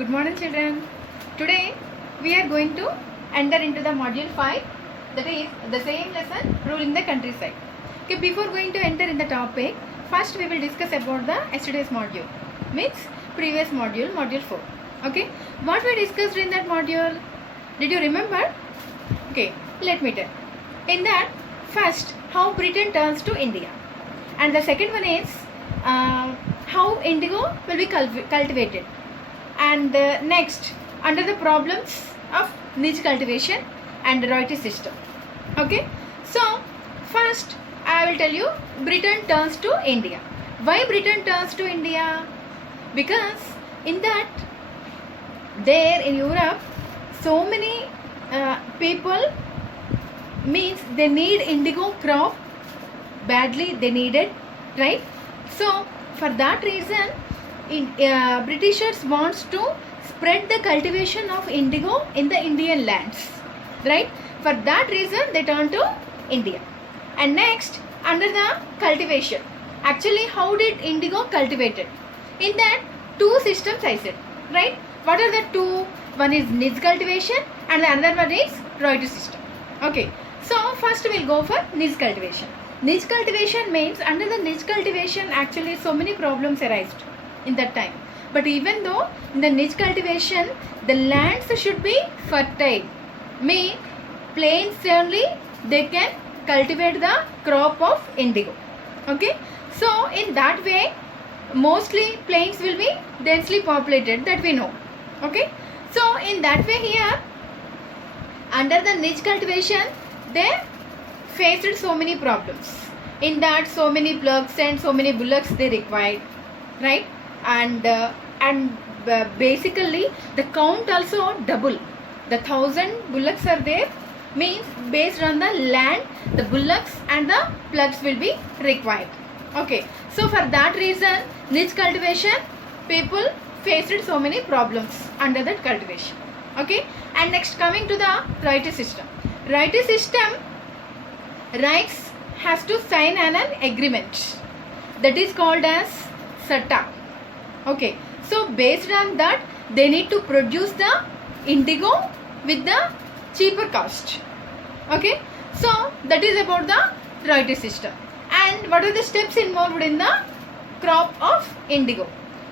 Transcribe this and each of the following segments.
Good morning, children. Today we are going to enter into the module 5, that is the same lesson, ruling the countryside. Okay, before going to enter in the topic, first we will discuss about the yesterday's module, means previous module, module 4. Okay, what we discussed in that module? Did you remember? Okay, let me tell. In that, first, how Britain turns to India, and the second one is how indigo will be cultivated. And next, under the problems of niche cultivation and royalty system. Okay, so first I will tell you Britain turns to India. Why Britain turns to India? Because in that, there in Europe, so many people, means they need indigo crop badly, they need it, right? So for that reason, Britishers wants to spread the cultivation of indigo in the Indian lands, right? For that reason they turn to India. And next, under the cultivation, actually how did indigo cultivated? In that, two systems I said, right? What are the two? One is niche cultivation and the another one is royalty system. Okay, so first we'll go for niche cultivation. Niche cultivation means, under the niche cultivation, actually so many problems arised in that time. But even though in the niche cultivation, the lands should be fertile, mean plains only they can cultivate the crop of indigo. Okay, so in that way, mostly plains will be densely populated, that we know. Okay, so in that way here, under the niche cultivation, they faced so many problems. In that, so many plugs and so many bullocks they required, right? And basically the count also double. The 1,000 bullocks are there, means based on the land, the bullocks and the plugs will be required. Okay, so for that reason, niche cultivation, people faced so many problems under that cultivation. Okay, and next, coming to the royalty system. Royalty system, rights has to sign an agreement that is called as SATA. Okay, so based on that, they need to produce the indigo with the cheaper cost. Okay, so that is about the royalty system. And what are the steps involved in the crop of indigo?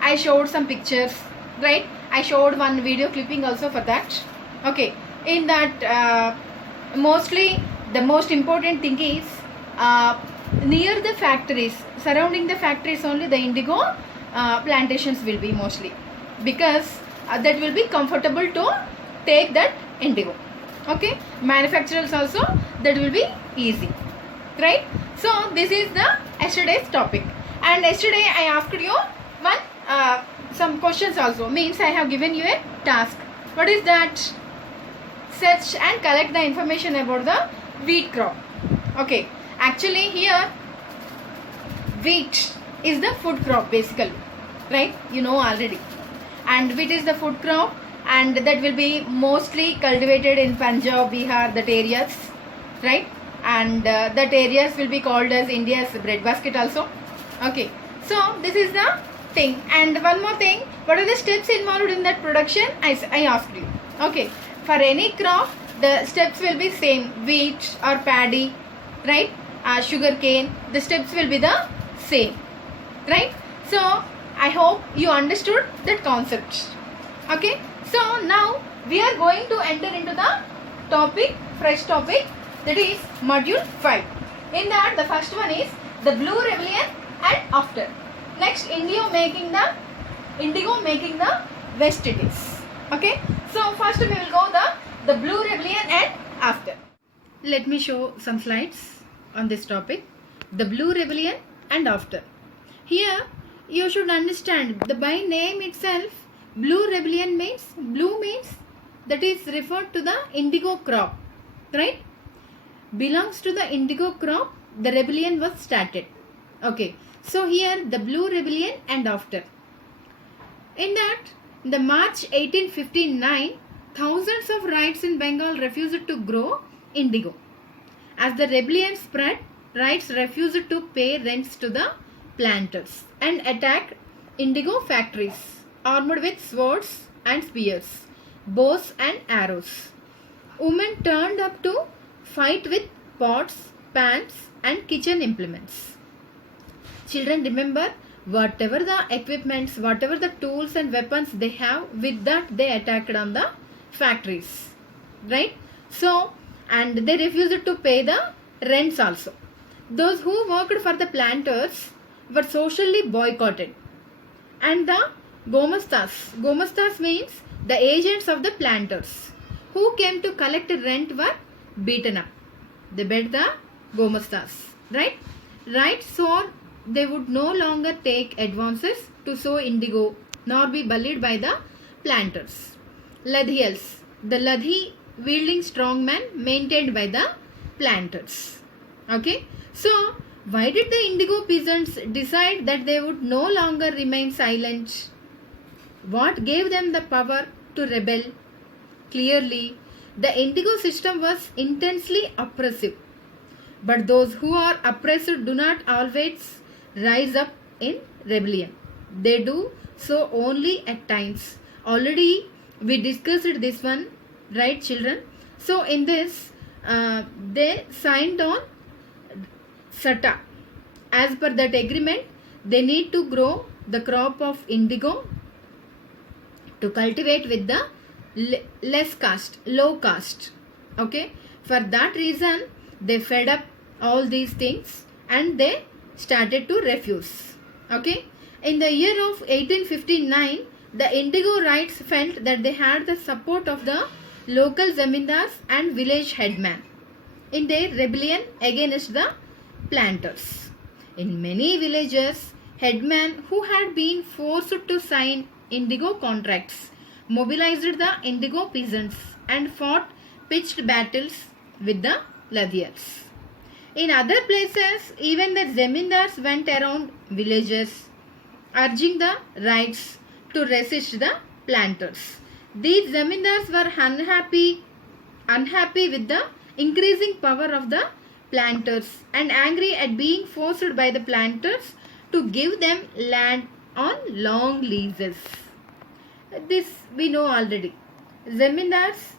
I showed some pictures, right? I showed one video clipping also for that. Okay, in that, mostly the most important thing is near the factories, surrounding the factories only the indigo plantations will be mostly, because that will be comfortable to take that indigo. Okay, manufacturers also, that will be easy, right? So this is the yesterday's topic, and yesterday I asked you one some questions also, means I have given you a task. What is that? Search and collect the information about the wheat crop. Okay, actually here wheat is the food crop basically, right? You know already. And wheat is the food crop, and that will be mostly cultivated in Punjab, Bihar, that areas, right? And that areas will be called as India's breadbasket also. Okay, so this is the thing. And one more thing, what are the steps involved in that production? I asked you. Okay, for any crop, the steps will be same, wheat or paddy, right? Sugar cane, the steps will be the same, right? So I hope you understood that concept. Okay, so now we are going to enter into the topic, fresh topic, that is module 5. In that, the first one is the Blue Rebellion and after. Next, indigo making the West Indies. Okay, so first we will go the Blue Rebellion and after. Let me show some slides on this topic, the Blue Rebellion and after. Here you should understand the by name itself, Blue Rebellion means, blue means that is referred to the indigo crop, right? Belongs to the indigo crop, the rebellion was started. Okay, so here the Blue Rebellion and after. In that, the March 1859, thousands of rights in Bengal refused to grow indigo. As the rebellion spread, rights refused to pay rents to the planters and attacked indigo factories armed with swords and spears, bows and arrows. Women turned up to fight with pots, pans and kitchen implements. Children, remember, whatever the equipments, whatever the tools and weapons they have, with that they attacked on the factories, right? So, and they refused to pay the rents also. Those who worked for the planters were socially boycotted. And the Gomastas means the agents of the planters who came to collect rent were beaten up. They beat the Gomastas, right? Right, so they would no longer take advances to sow indigo nor be bullied by the planters. Ladhials, the Ladhi wielding strongman maintained by the planters. Okay, so why did the indigo peasants decide that they would no longer remain silent? What gave them the power to rebel? Clearly, the indigo system was intensely oppressive. But those who are oppressed do not always rise up in rebellion. They do so only at times. Already we discussed this one, right, children? So in this, they signed on SATA. As per that agreement, they need to grow the crop of indigo to cultivate with the low caste. Okay, for that reason they fed up all these things and they started to refuse. Okay, in the year of 1859, the indigo rights felt that they had the support of the local zamindars and village headman in their rebellion against the planters. In many villages, headmen who had been forced to sign indigo contracts mobilized the indigo peasants and fought pitched battles with the Ladhials. In other places, even the zamindars went around villages urging the rights to resist the planters. These zamindars were unhappy with the increasing power of the planters and angry at being forced by the planters to give them land on long leases. This we know already. Zamindars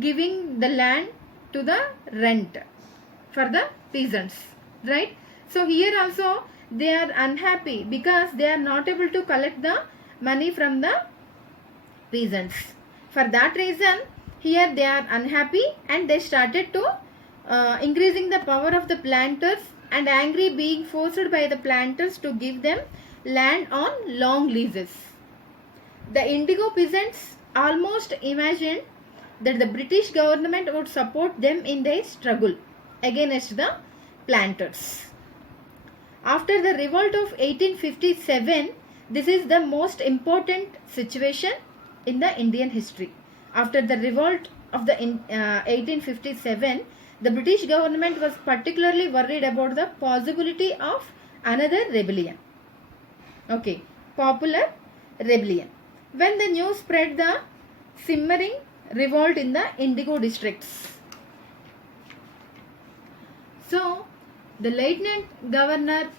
giving the land to the rent for the peasants, right? So here also they are unhappy because they are not able to collect the money from the peasants. For that reason, here they are unhappy and they started to increasing the power of the planters and angry being forced by the planters to give them land on long leases. The indigo peasants almost imagined that the British government would support them in their struggle against the planters. After the revolt of 1857, this is the most important situation in the Indian history. After the revolt of the 1857, the British government was particularly worried about the possibility of another rebellion. Okay, popular rebellion. When the news spread the simmering revolt in the indigo districts. So, the Lieutenant Governor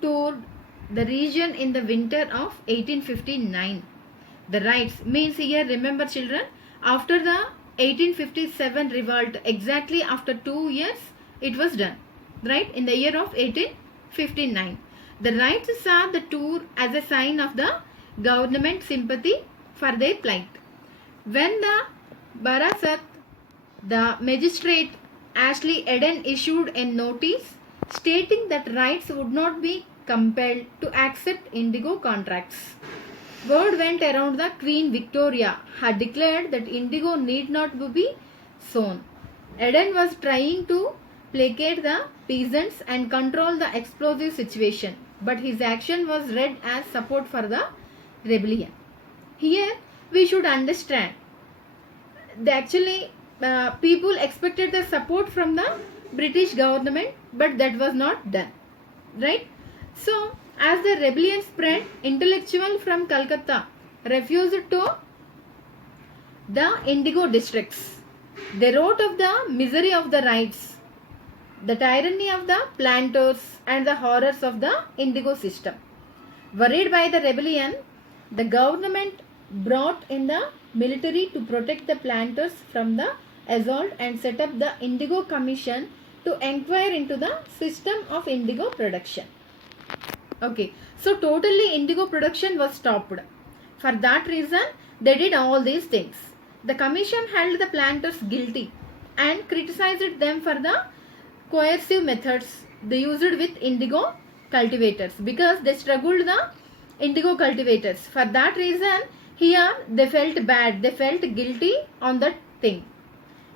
toured the region in the winter of 1859. The riots means here, remember children, after the 1857 revolt, exactly after 2 years it was done, right, in the year of 1859. The riots saw the tour as a sign of the government sympathy for their plight. When the Barasat, the magistrate Ashley Eden issued a notice stating that riots would not be compelled to accept indigo contracts. Word went around that Queen Victoria had declared that indigo need not be sown. Eden was trying to placate the peasants and control the explosive situation, but his action was read as support for the rebellion. Here we should understand that actually people expected the support from the British government, but that was not done, right? So as the rebellion spread, intellectuals from Calcutta refused to the indigo districts. They wrote of the misery of the riots, the tyranny of the planters and the horrors of the indigo system. Worried by the rebellion, the government brought in the military to protect the planters from the assault and set up the Indigo Commission to inquire into the system of indigo production. Okay, so totally indigo production was stopped. For that reason, they did all these things. The commission held the planters guilty and criticized them for the coercive methods they used with indigo cultivators because they struggled the indigo cultivators. For that reason, here they felt bad, they felt guilty on that thing.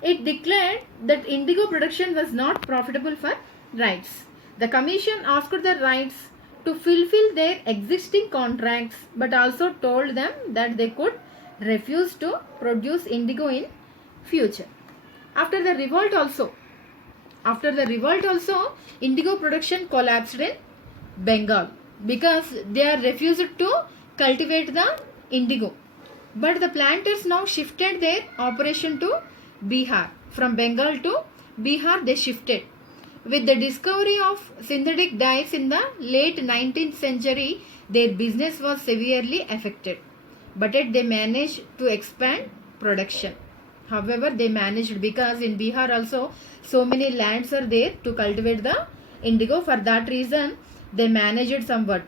It declared that indigo production was not profitable for rights. The commission asked the rights to fulfill their existing contracts but also told them that they could refuse to produce indigo in future. After the revolt also, indigo production collapsed in Bengal because they are refused to cultivate the indigo. But the planters now shifted their operation to Bihar. From Bengal to Bihar they shifted. With the discovery of synthetic dyes in the late 19th century, their business was severely affected. But yet they managed to expand production. However, they managed because in Bihar also so many lands are there to cultivate the indigo. For that reason, they managed somewhat.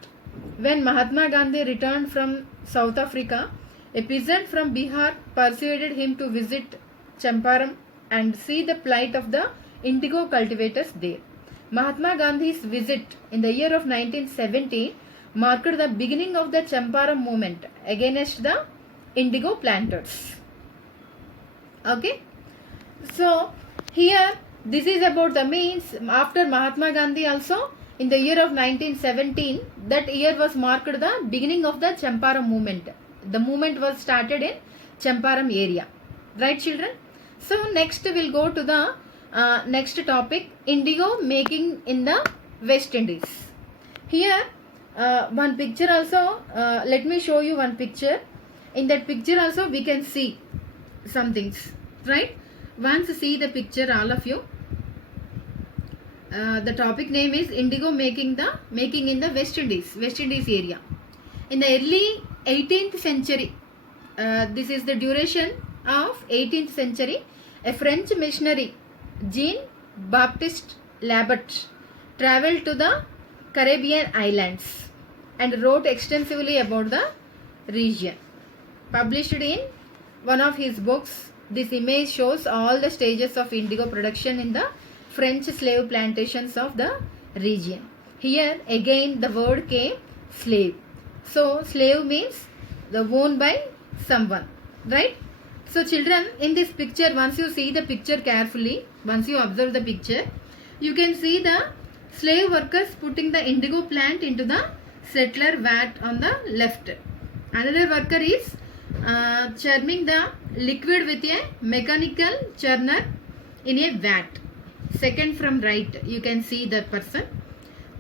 When Mahatma Gandhi returned from South Africa, a peasant from Bihar persuaded him to visit Champaran and see the plight of the indigo cultivators there. Mahatma Gandhi's visit in the year of 1917 marked the beginning of the Champaran movement against the indigo planters. Okay, so here this is about the means after Mahatma Gandhi also in the year of 1917, that year was marked the beginning of the Champaran movement. The movement was started in Champaran area, right children? So next we'll go to the next topic, indigo making in the West Indies. Here one picture also, let me show you one picture. In that picture also we can see some things, right? Once see the picture all of you. The topic name is indigo making in the West Indies area. In the early 18th century, this is the duration of 18th century, a French missionary, Jean-Baptiste Labat, travelled to the Caribbean islands and wrote extensively about the region. Published in one of his books, this image shows all the stages of indigo production in the French slave plantations of the region. Here again the word came slave. So slave means the owned by someone, right? So children, in this picture, once you see the picture carefully, once you observe the picture, you can see the slave workers putting the indigo plant into the settler vat on the left. Another worker is churning the liquid with a mechanical churner in a vat. Second from right, you can see the person.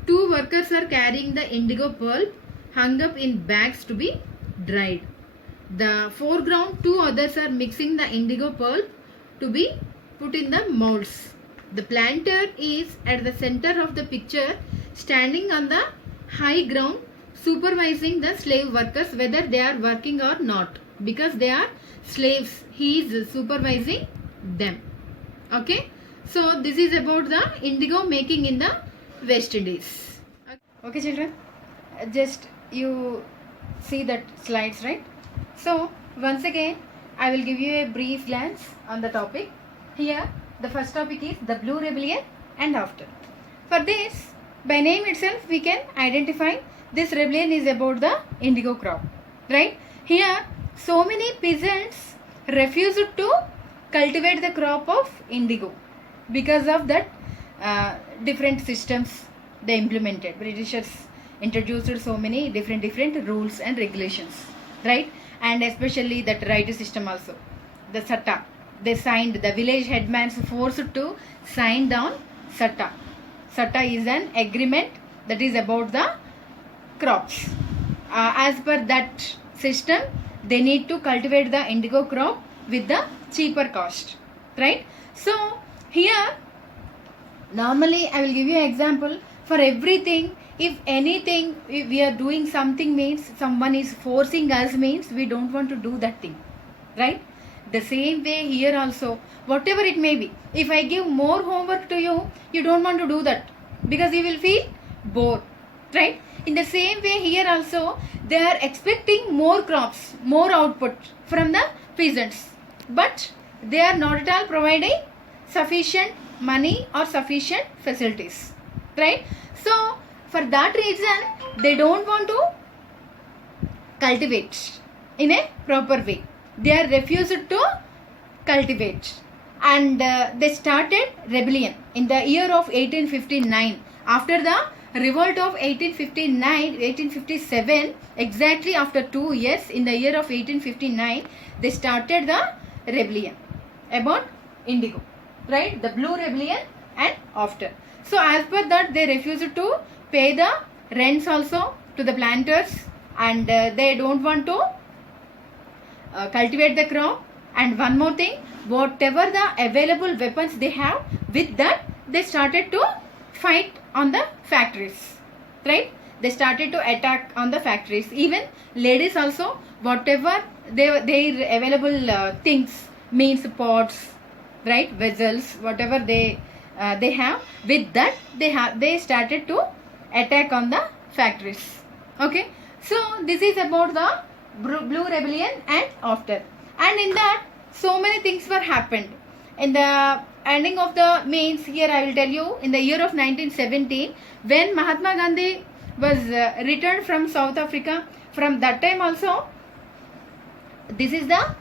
Two workers are carrying the indigo pulp hung up in bags to be dried. The foreground, two others are mixing the indigo pulp to be put in the molds. The planter is at the center of the picture, standing on the high ground, supervising the slave workers whether they are working or not, because they are slaves. He is supervising them. Okay, so this is about the indigo making in the West Indies. Okay children, just you see that slides, right? So once again I will give you a brief glance on the topic. Here the first topic is the Blue Rebellion and after. For this, by name itself we can identify this rebellion is about the indigo crop, right? Here so many peasants refused to cultivate the crop of indigo because of that different systems they implemented. Britishers introduced so many different rules and regulations, right? And especially that right system also, the Satta, they signed, the village headmen forced to sign down Satta. Satta is an agreement that is about the crops. As per that system, they need to cultivate the indigo crop with the cheaper cost, right? So here normally I will give you an example. For everything if anything, if we are doing something means someone is forcing us means we don't want to do that thing, right? The same way here also, whatever it may be, if I give more homework to you, you don't want to do that because you will feel bored, right? In the same way here also, they are expecting more crops, more output from the peasants, but they are not at all providing sufficient money or sufficient facilities, right? So for that reason, they don't want to cultivate in a proper way. They are refused to cultivate, and they started rebellion in the year of 1859. After the revolt of 1857, exactly after 2 years, in the year of 1859, they started the rebellion about indigo, right? The blue rebellion. And after, so as per that, they refused to pay the rents also to the planters, and they don't want to cultivate the crop. And one more thing, whatever the available weapons they have, with that they started to fight on the factories, right? They started to attack on the factories. Even ladies also, whatever their available things, means pots, right, vessels, whatever they have, with that they started to attack on the factories. Okay, so this is about the blue rebellion and after. And in that, so many things were happened. In the ending of the means, here I will tell you, in the year of 1917, when Mahatma Gandhi was returned from South Africa, from that time also, this is the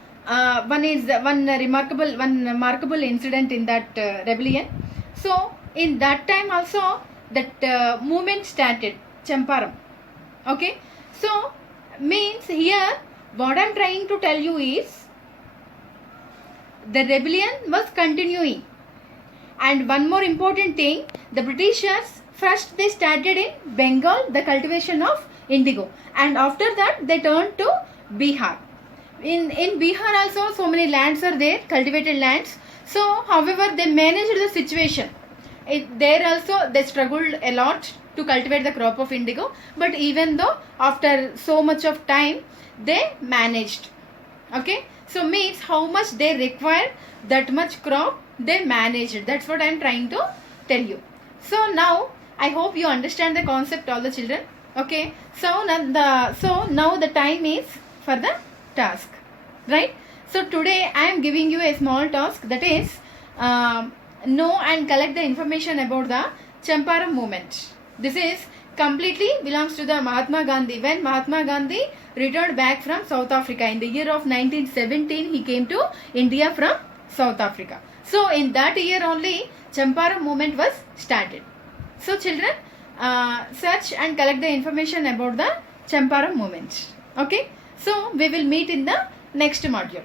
one remarkable incident in that rebellion. So in that time also, that movement started, Champaram. Okay, so means here what I am trying to tell you is, the rebellion was continuing. And one more important thing, the Britishers, first they started in Bengal the cultivation of indigo, and after that they turned to Bihar. In Bihar also, so many lands are there, cultivated lands. So however, they managed the situation. There also they struggled a lot to cultivate the crop of indigo, but even though after so much of time, they managed. Okay, so means how much they required, that much crop they managed. That's what I am trying to tell you. So now I hope you understand the concept, all the children. Okay, so now the time is for the task, right? So today I am giving you a small task, that is know and collect the information about the Champaran movement. This is completely belongs to the Mahatma Gandhi. When Mahatma Gandhi returned back from South Africa in the year of 1917, he came to India from South Africa. So in that year only, Champaran movement was started. So children, search and collect the information about the Champaran movement. Okay, so we will meet in the next module.